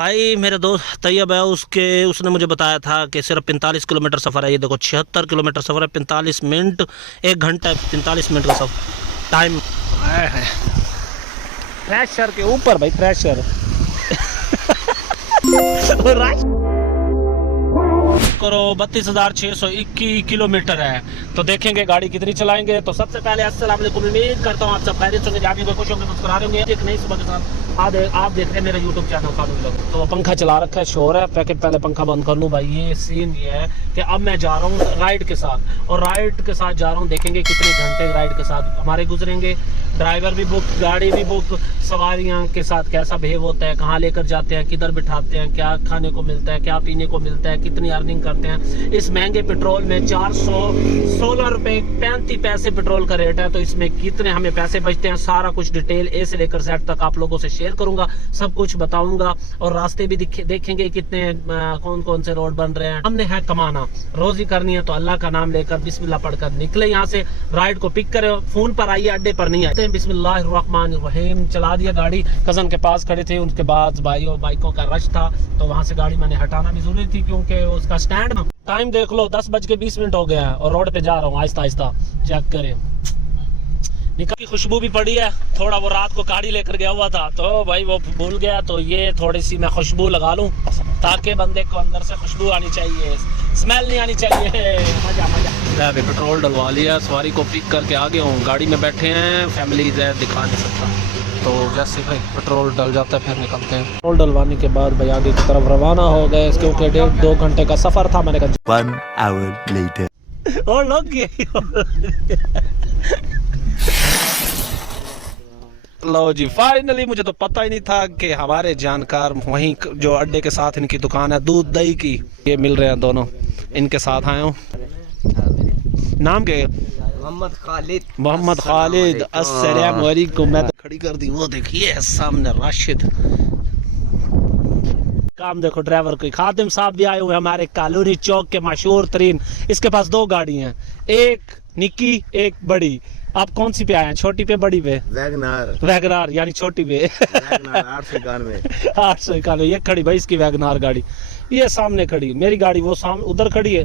भाई मेरे दोस्त तैयब है, उसने मुझे बताया था कि सिर्फ 45 किलोमीटर सफ़र है। ये देखो 76 किलोमीटर सफ़र है, 45 मिनट, 1 घंटा 45 मिनट का सफ़र टाइम है। प्रेशर के ऊपर भाई, प्रेशर करो 32,621 किलोमीटर है। तो देखेंगे गाड़ी कितनी चलाएंगे। तो सबसे पहले अस्सलाम वालेकुम, उम्मीद करता हूँ आप सब खैरियत से जाने में खुश होंगे, मुस्कुरा होंगे। एक नई सुबह के साथ आप देख रहे हैं मेरा यूट्यूब चैनल खानून लोग। तो पंखा चला रखा है, शोर है, पैकेट पहले पंखा बंद कर लूँ। भाई ये सीन ये है कि अब मैं जा रहा हूँ राइड के साथ, और राइड के साथ जा रहा हूँ, देखेंगे कितने घंटे राइड के साथ हमारे गुजरेंगे। ड्राइवर भी बुक, गाड़ी भी बुक, सवारियाँ के साथ कैसा बिहेव होता है, कहाँ लेकर जाते हैं, किधर बिठाते हैं, क्या खाने को मिलता है, क्या पीने को मिलता है, कितनी अर्निंग करते हैं। इस महंगे पेट्रोल में 416 रुपये 35 पैसे पेट्रोल का रेट है। तो इसमें कितने हमें पैसे बचते हैं, सारा कुछ डिटेल ए से लेकर जेड तक आप लोगों से शेयर करूंगा, सब कुछ बताऊंगा। और रास्ते भी देखेंगे कितने कौन कौन से रोड बन रहे हैं। हमने है कमाना, रोजी करनी है, तो अल्लाह का नाम लेकर बिस्मिल्लाह पढ़कर निकले यहाँ से। राइड को पिक करे, फोन पर आइए, अड्डे पर नहीं आते। बिस्मिल्लाहिर्रहमानिर्रहीम। चला दिया गाड़ी, कजन के पास खड़े थे, उनके बाद बाइकों का रश था, तो वहाँ से गाड़ी मैंने हटाना भी जरूरी थी क्योंकि उसका स्टैंड। टाइम देख लो 10:20 हो गया है और रोड पे जा रहा हूँ आहिस्ता आहिस्ता। चेक करें, निकाल की खुशबू भी पड़ी है। थोड़ा वो रात को गाड़ी लेकर गया हुआ था तो भाई वो भूल गया, तो ये थोड़ी सी मैं खुशबू लगा लूं ताकि बंदे को अंदर से खुशबू आनी चाहिए, स्मेल नहीं आनी चाहिए। मजा मजा। मैं अभी पेट्रोल डलवा लिया, सवारी को पिक करके आ गया हूँ। गाड़ी में बैठे हैं, फैमिली दिखा नहीं सकता, तो जैसे भाई पेट्रोल डल जाता है फिर निकलते हैं। पेट्रोल डलवाने के बाद भाई आगे की तरफ रवाना हो गए, क्योंकि 1.5-2 घंटे का सफर था। मैंने कहा 1 hour later और लोग लो जी, फाइनली मुझे तो पता ही नहीं था कि हमारे जानकार वहीं जो अड्डे के साथ इनकी दुकान है दूध दही की, ये मिल रहे हैं दोनों। इनके साथ आए हूँ। नाम क्या है? मोहम्मद खालिद। अस्सलाम वालेकुम। मैं तो खड़ी कर दी, वो देखिए सामने राशिद। काम देखो ड्राइवर को। खादिम साहब भी आए हुए हमारे कालूनी चौक के मशहूर तरीन। इसके पास 2 गाड़ी हैं, एक निक्की एक बड़ी। आप कौन सी पे आए हैं, छोटी पे बड़ी पे? वैगनार यानी छोटी पे। 891 ये खड़ी भाई इसकी वैगनार गाड़ी, ये सामने खड़ी। मेरी गाड़ी वो सामने उधर खड़ी है,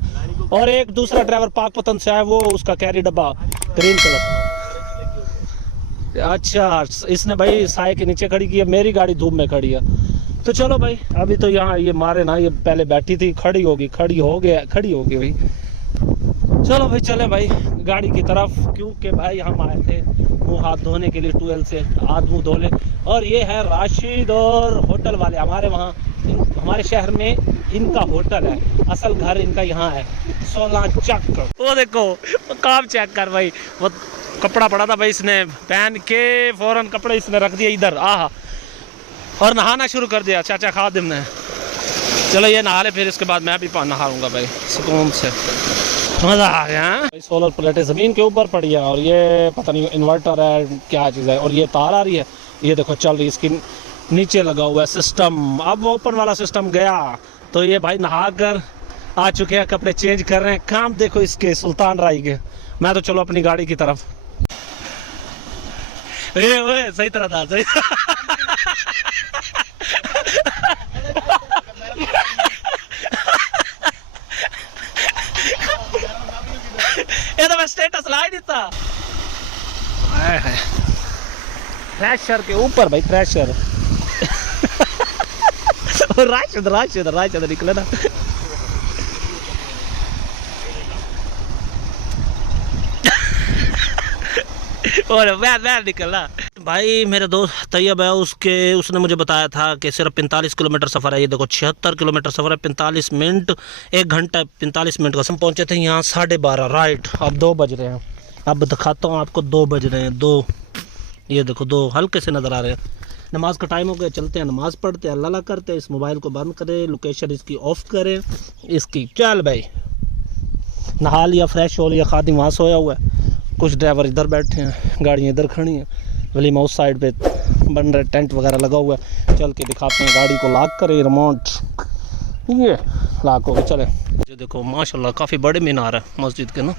और एक दूसरा ड्राइवर पाकपतन से आया, वो उसका कैरी डब्बा ग्रीन कलर। अच्छा, इसने भाई साए के नीचे खड़ी की है, मेरी गाड़ी धूप में खड़ी है। तो चलो भाई, अभी तो यहाँ ये मारे ना, ये पहले बैठी थी, खड़ी होगी भाई। चलो भाई चले भाई गाड़ी की तरफ, क्योंकि भाई हम आए थे मुंह हाथ धोने के लिए, ट्यूबवेल से हाथ मुंह धो ले। और ये है राशिद और होटल वाले हमारे वहाँ, हमारे शहर में इनका होटल है, असल घर इनका यहाँ है 16 चक। वो देखो काम चेक कर भाई, वो कपड़ा पड़ा था भाई, इसने पहन के फौरन कपड़े इसने रख दिया इधर, आहा, और नहाना शुरू कर दिया चाचा खादिम ने। चलो ये नहा ले, फिर इसके बाद मैं भी नहाऊंगा भाई सुकून से, मजा आ गया। सोलर प्लेटें जमीन के ऊपर पड़ी है, और ये पता नहीं इन्वर्टर है क्या चीज़ है, और ये तार आ रही है, ये देखो चल रही, इसकी नीचे लगा हुआ है सिस्टम। अब वो ऊपर वाला सिस्टम गया, तो ये भाई नहा कर आ चुके हैं, कपड़े चेंज कर रहे हैं। काम देखो इसके सुल्तान राय के। मैं तो चलो अपनी गाड़ी की तरफ। सही तरह था, सही ये तो मैं स्टेटस ला ही नहीं था। प्रेशर के ऊपर भाई, प्रेशर। राशिद निकले ना। और मैं निकला। भाई मेरे दोस्त तैयब है, उसने मुझे बताया था कि सिर्फ 45 किलोमीटर सफ़र है। ये देखो 76 किलोमीटर सफ़र है, 45 मिनट, 1 घंटा 45 मिनट का। हम पहुंचे थे यहाँ 12:30 राइट। अब 2 बज रहे हैं, अब दिखाता हूँ आपको, 2 बज रहे हैं, 2, ये देखो 2 हल्के से नज़र आ रहे हैं। नमाज का टाइम हो गया, चलते हैं नमाज़ पढ़ते हैं, अल्लाह करते हैं। इस मोबाइल को बंद करें, लोकेशन इसकी ऑफ करें इसकी। चल भाई नहा लिया, फ्रेश हो लिया, खादिम वहाँ सोया हुआ है, कुछ ड्राइवर इधर बैठे हैं, गाड़ियाँ इधर खड़ी हैं, वलीमा उस साइड पे बन रहे, टेंट वगैरह लगा हुआ है। चल के दिखाते हैं, गाड़ी को लॉक करें, रिमोट ये लॉक हो गया। चले, ये देखो माशाल्लाह काफ़ी बड़े मीनार है मस्जिद के ना।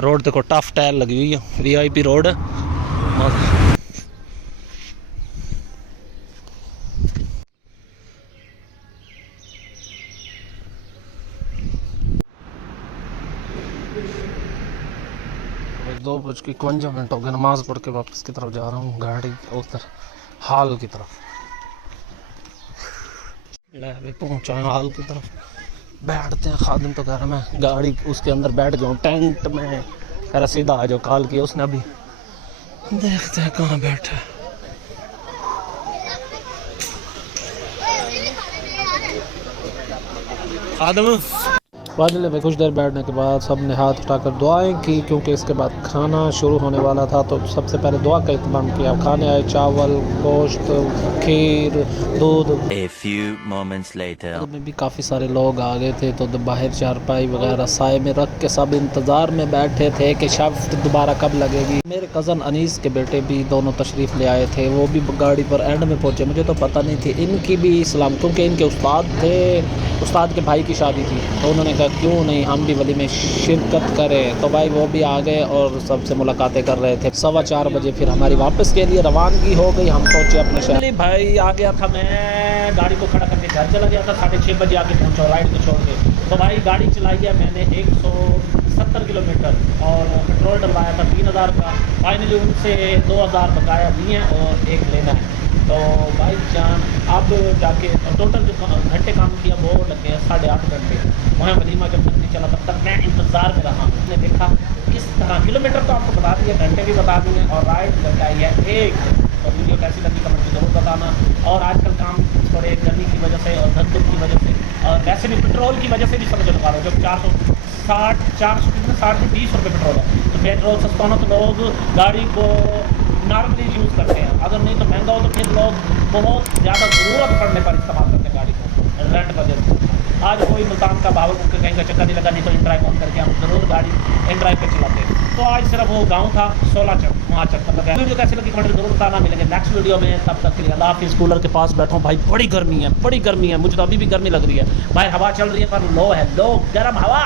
रोड देखो टफ टायर लगी हुई है, VIP रोड है। 2:51 हो गए, नमाज पढ़ के वापस की तरफ जा रहा हूँ, गाड़ी उधर हाल की तरफ। अभी पहुँचा है हाल की तरफ, बैठते हैं। खादिम तो कह रहा मैं गाड़ी उसके अंदर बैठ गया हूँ, टेंट में। कह रहा सीधा आ जाओ, कॉल किया उसने अभी, देखते हैं कहाँ बैठा है। खादिम फाजिले में कुछ देर बैठने के बाद सब ने हाथ उठाकर दुआएं की, क्योंकि इसके बाद खाना शुरू होने वाला था। तो सबसे पहले दुआ का इत्माम किया। खाने आए चावल, गोश्त, खीर, दूध। A few moments later. में भी काफ़ी सारे लोग आ गए थे, तो बाहर चारपाई वगैरह साए में रख के सब इंतज़ार में बैठे थे कि शिफ्ट दोबारा कब लगेगी। मेरे कज़न अनीस के बेटे भी दोनों तशरीफ़ ले आए थे, वो भी गाड़ी पर एंड में पहुँचे। मुझे तो पता नहीं थी इनकी भी इस्लाम, क्योंकि इनके उस्ताद थे, उस्ताद के भाई की शादी थी, तो उन्होंने कहा क्यों नहीं हम भी वली में शिरकत करें। तो भाई वो भी आ गए और सबसे मुलाकातें कर रहे थे। 4:15 बजे फिर हमारी वापस के लिए रवानगी हो गई। हम पहुँचे अपने शहर। भाई आ गया था, मैं गाड़ी को खड़ा करके घर चला गया था, 6:30 बजे आके पहुँचा राइड को छोड़ के। तो भाई गाड़ी चलाई है मैंने 170 किलोमीटर और पेट्रोल डलवाया था 3000 का। फाइनली उनसे 2000 बकाया दिए हैं और एक लेना है। तो भाई जान अब जाके टोटल जो घंटे काम किया वो लगे हैं 8.5 घंटे। वहाँ वलीमा जब तक नहीं चला तब तक मैं इंतज़ार में रहा। मैंने देखा किस तरह, किलोमीटर तो आपको बता दिया, घंटे भी बता दिए और राइड करके आई है एक। तो वीडियो कैसी लगी कमेंट में ज़रूर बताना। और आजकल काम थोड़े गर्मी की वजह से और धंधुक की वजह से और वैसे भी पेट्रोल की वजह से भी समझ लगा रहा हूँ। जब 420 रुपये पेट्रोल है, तो पेट्रोल सस्ता होना तो लोग गाड़ी को नॉर्मली यूज़ करते हैं, अगर नहीं तो महंगा हो तो फिर लोग बहुत ज़्यादा ज़रूरत पड़ने पर इस्तेमाल करते हैं गाड़ी को रेंट वजह से। आज कोई मुल्तान का भाव को कहीं का चक्कर नहीं लगा, नहीं तो इन ड्राइव ऑन करके हम ज़रूर गाड़ी इन ड्राइव पे चलाते हैं। तो आज सिर्फ वो गांव था 16 चक, वहाँ चक्कर लगा। वीडियो कैसे लगी कमेंट जरूर बताना। मिलेंगे नेक्स्ट वीडियो में, तब तक के लिए अल्लाह हाफिज़। कूलर के पास बैठा हूँ भाई, बड़ी गर्मी है, बड़ी गर्मी है। मुझे तो अभी भी गर्मी लग रही है भाई, हवा चल रही है पर लो है, लो गर्म हवा।